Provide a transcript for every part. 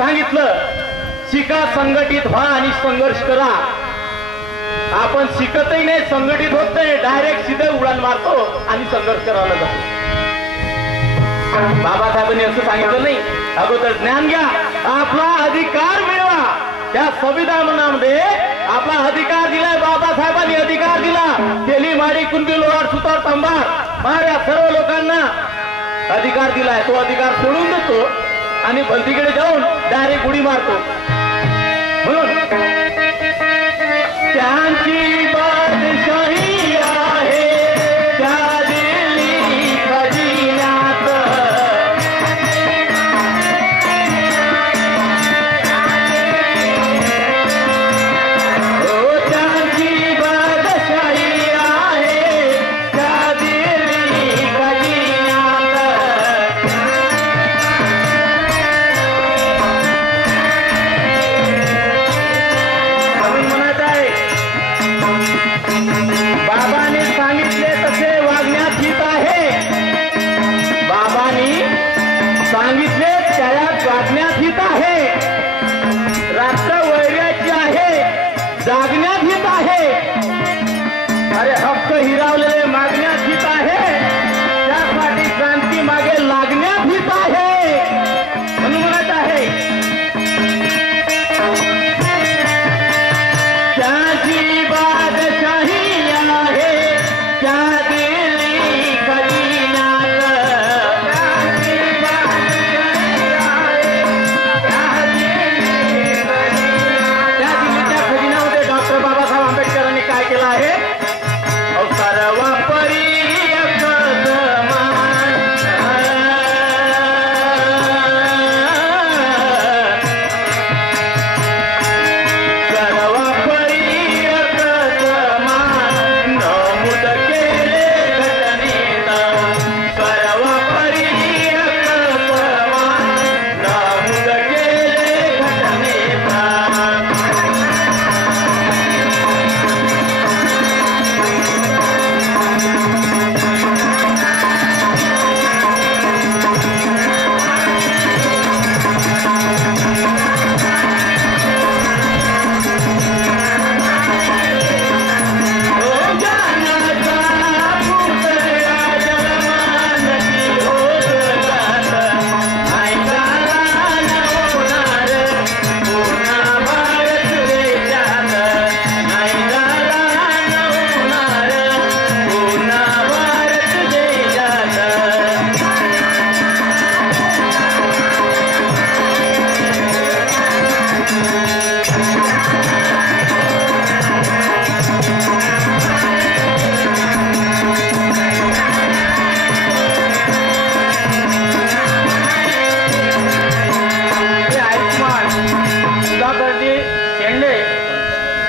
सांगितलं शिका, संघटित व्हा आणि संघर्ष करा. आपण शिकतही नाही, संघटित होत नाही, डायरेक्ट सीधे उडान मारतो आणि संघर्ष करायला जातो. बाबासाहेबांनी असं सांगितलं नाही, अगोदर ज्ञान घ्या, आपला अधिकार मिळवा. त्या संविधानामध्ये आपला अधिकार दिलाय, बाबासाहेबांनी अधिकार दिला. केली माडी कुंभी लोहार सुतार तांबार या सर्व लोकांना अधिकार दिलाय. तो अधिकार सोडून देतो आणि भलतीकडे जाऊन डायरेक्ट उडी मारतो. म्हणून त्यांची बादशाही आहे त्या दिल्ली खजिन्यात. हो त्यांची बादशाही आहे त्या दिल्ली खजिन्यात. बाबांनी सांगितले तसे वागण्यात हित आहे. बाबांनी सांगितले त्यात वागण्यात हित आहे. रात्र वैराची आहे, जागण्यात हित आहे. अरे हक्क हिरावलेले मागण्यात हित आहे. त्यासाठी क्रांती मागे लागण्यात हित आहे. म्हणून म्हणत आहे त्याची बादशाही आहे त्या दिल्ली खजिन्यात. त्या दिल्लीच्या खजिन्यामध्ये डॉक्टर बाबासाहेब आंबेडकरांनी काय केलं आहे? सर्वपरी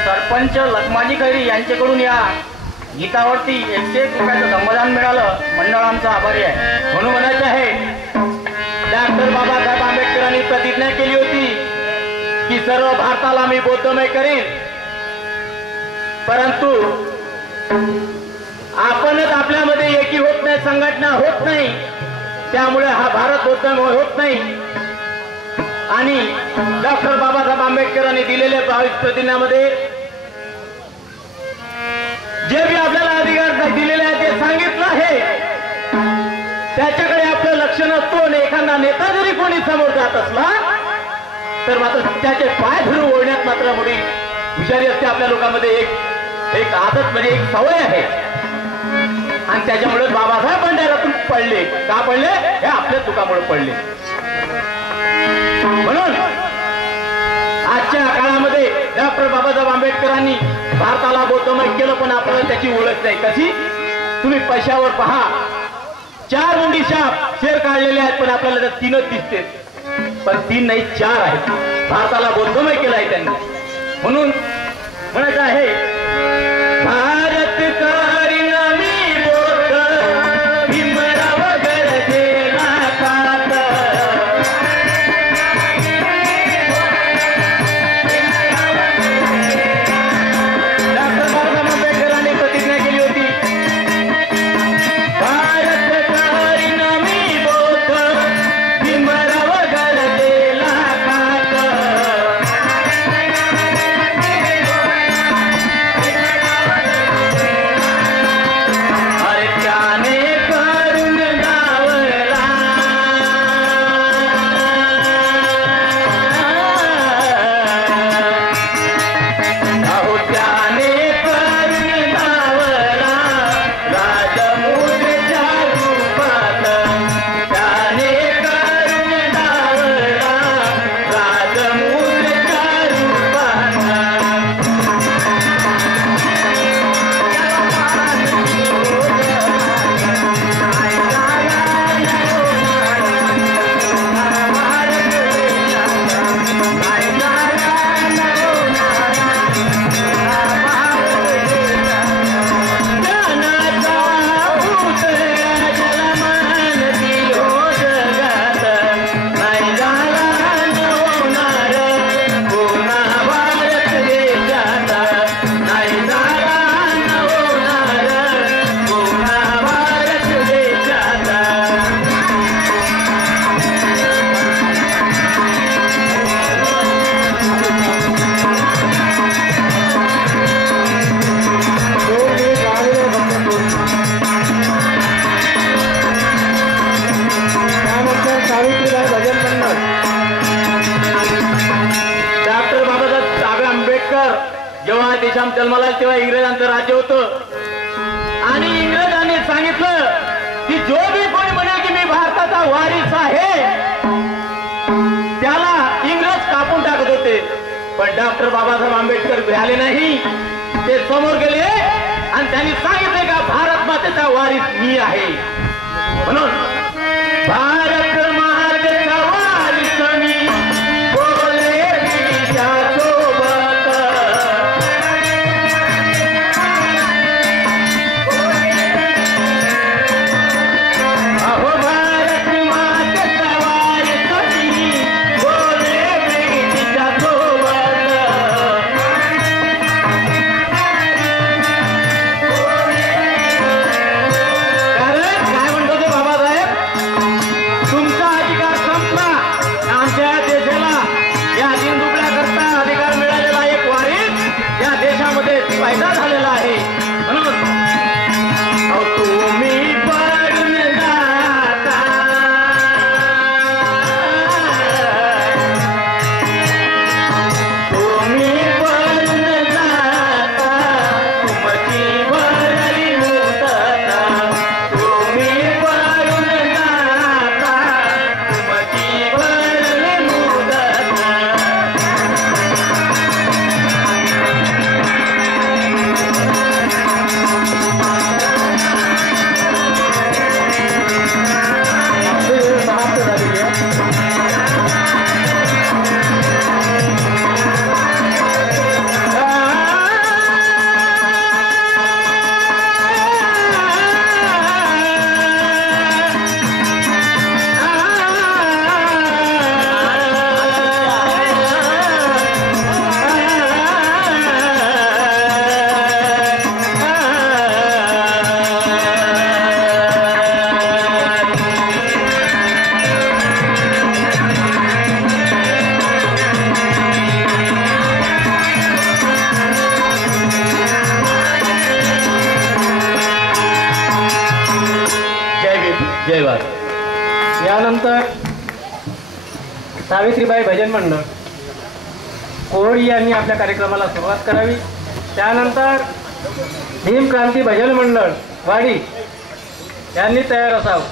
सरपंच लखमाजी खैरी यांच्याकडून या गीतावरती 101 रुपयाचं संबोधन मिळालं. मंडळ आमचा आभारी आहे. म्हणून म्हणायचं आहे डॉक्टर बाबासाहेब आंबेडकरांनी प्रतिज्ञा केली होती की सर्व भारताला मी बौद्धमय करेन. परंतु आपणच आपल्यामध्ये एकी होत नाही, संघटना होत नाही. त्यामुळे हा भारत बौद्धमय होत नाही. आणि डॉक्टर बाबासाहेब आंबेडकरांनी दिलेल्या 22 प्रतिज्ञामध्ये जे भी आपल्याला अधिकार दिलेले आहे ते सांगितलं आहे. त्याच्याकडे आपलं लक्ष नसतो. एखादा नेता जरी कोणी समोर जात असला तर मात्र त्याचे पाय धरून ओढण्यात मात्र मोठी हुशारी असते. आपल्या लोकांमध्ये एक आदत म्हणजे एक सवय आहे. आणि त्याच्यामुळे बाबासाहेब बंडाऱ्यातून पडले. का पडले? हे आपल्या चुकामुळे पडले. म्हणून आजच्या काळामध्ये डॉक्टर बाबासाहेब आंबेडकरांनी भारताला बौद्धमय केलं, पण आपल्याला त्याची ओळख नाही. कशी? तुम्ही पैशावर पहा, 4 मुंडी शाप शेर काढलेले आहेत, पण आपल्याला त्या 3च दिसते. पण 3 नाही 4 आहेत. भारताला बौद्धमय केलं आहे त्यांनी. म्हणून म्हणायचं आहे भारत करिनामी बौद्ध भीमराव गरजेला कात. भारत करिनामी बौद्ध भीमराव गरजेला कात. जेव्हा देशात जन्माला आला तेव्हा इंग्रजांचं राज्य होतं आणि इंग्रजांनी सांगितलं की जो बी कोणी म्हणेल की मी भारताचा वारीस आहे त्याला इंग्रज कापून टाकत होते. पण डॉक्टर बाबासाहेब आंबेडकर भ्याले नाही. ते समोर गेले आणि त्यांनी सांगितले का भारत मातेचा वारीस मी आहे. म्हणून भारत मातेचा वारीस मी बोले तिच्या सोबत. अहो भारत मातेचा वारीस मी बोले तिच्या सोबत. कारण काय म्हणतो ते बाबासाहेब, तुमचा अधिकार संपला. आमच्या देशाला या दिनदुबळ्या करता अधिकार मिळालेला एक वारीस या देशामध्ये पैदा झालेला आहे. म्हणून अहो तुम्ही पळून जाता, तुम्ही पळून जाता, तुमची भरली मुदता. तुम्ही पळून जाता, तुमची भरली मुदता. समाप्त झालेली आहे. जय भीम, जय भारत. यानंतर सावित्रीबाई भजन मंडळ कोहळी यांनी आपल्या कार्यक्रमाला सुरुवात करावी. त्यानंतर भीम क्रांती भजन मंडळ वाडी यांनी तयार असावं.